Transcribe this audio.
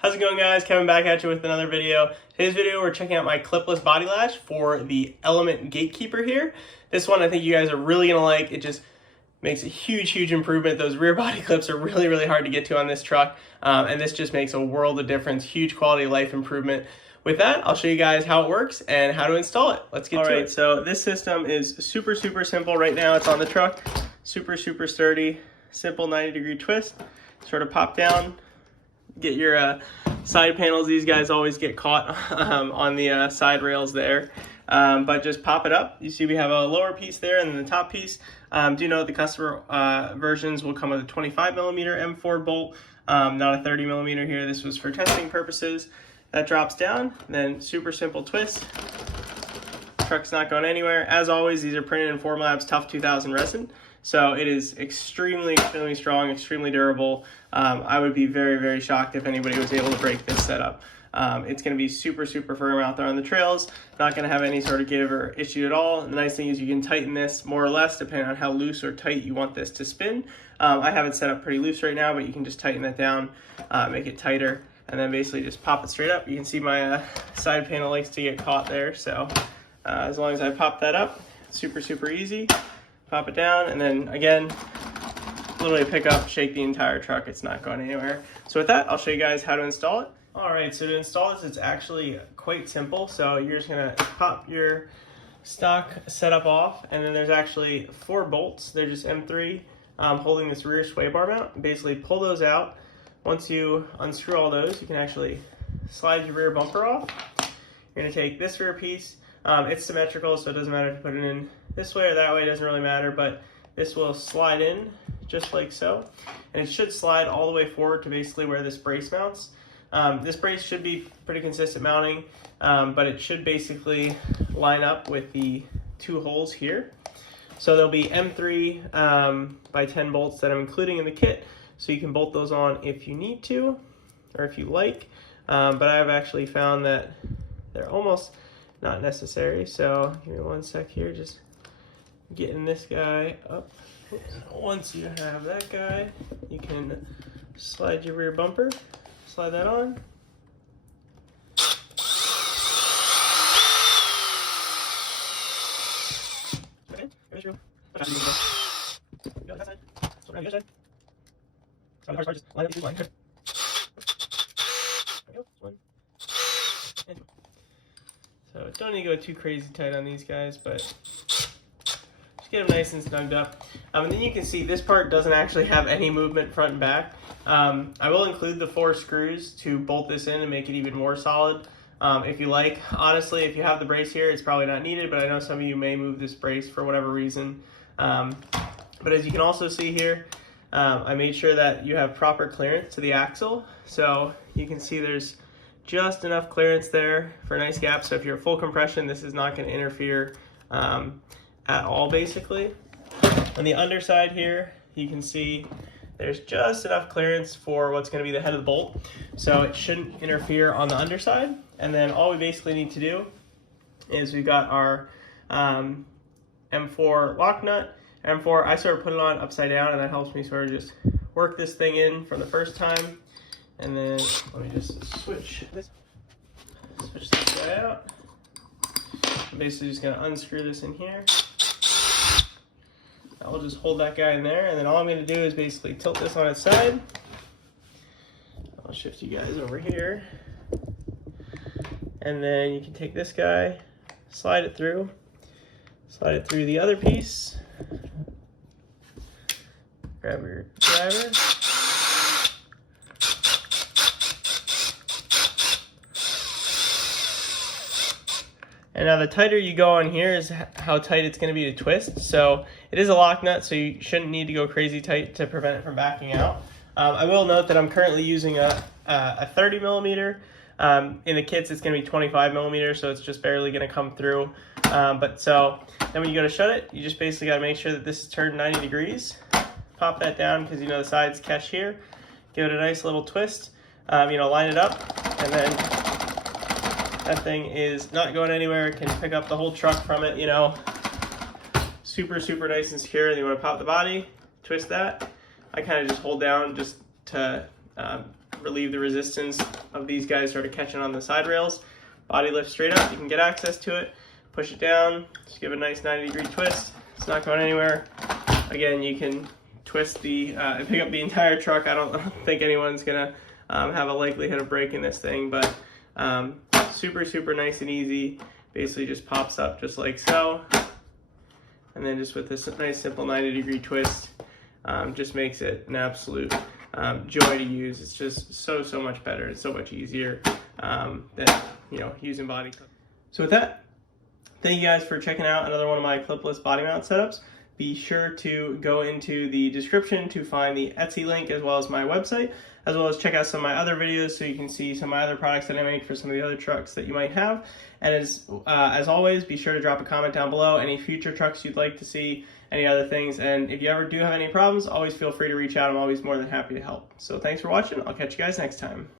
How's it going, guys? Kevin back at you with another video. Today's video, we're checking out my clipless body lash for the Element Gatekeeper here. This one I think you guys are really gonna like. It just makes a huge improvement. Those rear body clips are really hard to get to on this truck, and this just makes a world of difference. Huge quality of life improvement. With that, I'll show you guys how it works and how to install it. Let's get to it. All right, so this system is super simple. Right now it's on the truck. Super sturdy, simple 90-degree twist. Sort of pop down. Get your side panels. These guys always get caught on the side rails there, but just pop it up. You see we have a lower piece there and then the top piece. Do note the customer versions will come with a 25mm M4 bolt, not a 30mm here. This was for testing purposes. That drops down, then super simple twist. Truck's not going anywhere. As always, these are printed in Formlabs Tough 2000 resin. So it is extremely strong, extremely durable. I would be very shocked if anybody was able to break this setup. It's going to be super firm out there on the trails. Not going to have any sort of give or issue at all. The nice thing is you can tighten this more or less depending on how loose or tight you want this to spin. I have it set up pretty loose right now, but you can just tighten that down, make it tighter, and then basically just pop it straight up. You can see my side panel likes to get caught there, so as long as I pop that up, super easy. Pop it down, and then again, literally pick up, shake the entire truck. It's not going anywhere. So with that, I'll show you guys how to install it. All right, so to install this, it's actually quite simple. So you're just gonna pop your stock setup off, and then there's actually 4 bolts. They're just M3 holding this rear sway bar mount. Basically pull those out. Once you unscrew all those, you can actually slide your rear bumper off. You're gonna take this rear piece. It's symmetrical, so it doesn't matter if you put it in this way or that way, it doesn't really matter, but this will slide in just like so. And it should slide all the way forward to basically where this brace mounts. This brace should be pretty consistent mounting, but it should basically line up with the 2 holes here. So there'll be M3 by 10 bolts that I'm including in the kit, so you can bolt those on if you need to, or if you like, but I've actually found that they're almost not necessary. So give me 1 sec here, just getting this guy up. Once you have that guy, you can slide your rear bumper, slide that on. Okay, here's your go that side. So around the other side. So on the hard part, just line up these lines. There we go. 1 and 2. So don't need to go too crazy tight on these guys, but just get them nice and snugged up. And then you can see this part doesn't actually have any movement front and back. I will include the 4 screws to bolt this in and make it even more solid if you like. Honestly, if you have the brace here, it's probably not needed, but I know some of you may move this brace for whatever reason. But as you can also see here, I made sure that you have proper clearance to the axle. So you can see there's just enough clearance there for a nice gap. So if you're full compression, this is not going to interfere at all, basically. On the underside here, you can see there's just enough clearance for what's going to be the head of the bolt, so it shouldn't interfere on the underside. And then all we basically need to do is we've got our M4 lock nut. M4, I sort of put it on upside down, and that helps me sort of just work this thing in from the first time. And then let me just switch this guy out. I'm basically just gonna unscrew this in here. I'll just hold that guy in there, and then all I'm gonna do is basically tilt this on its side. I'll shift you guys over here. And then you can take this guy, slide it through the other piece. Grab your driver. And now the tighter you go on here is how tight it's going to be to twist. So it is a lock nut, so you shouldn't need to go crazy tight to prevent it from backing out. I will note that I'm currently using a 30mm. In the kits, it's going to be 25mm, so it's just barely going to come through. But so then when you go to shut it, you just basically got to make sure that this is turned 90 degrees. Pop that down because you know the sides catch here. Give it a nice little twist. Line it up, and then that thing is not going anywhere. It can pick up the whole truck from it, super nice and secure. And you want to pop the body, twist that. I kind of just hold down just to relieve the resistance of these guys sort of catching on the side rails. Body lift straight up, you can get access to it, push it down, just give it a nice 90-degree twist. It's not going anywhere. Again, you can twist the, pick up the entire truck. I don't think anyone's gonna have a likelihood of breaking this thing, but super, super nice and easy. Basically just pops up just like so. And then just with this nice simple 90-degree twist, just makes it an absolute joy to use. It's just so much better. It's so much easier than using body clip. So with that, thank you guys for checking out another one of my clipless body mount setups. Be sure to go into the description to find the Etsy link as well as my website, as well as check out some of my other videos so you can see some of my other products that I make for some of the other trucks that you might have. And as always, be sure to drop a comment down below any future trucks you'd like to see, any other things. And if you ever do have any problems, always feel free to reach out. I'm always more than happy to help. So thanks for watching. I'll catch you guys next time.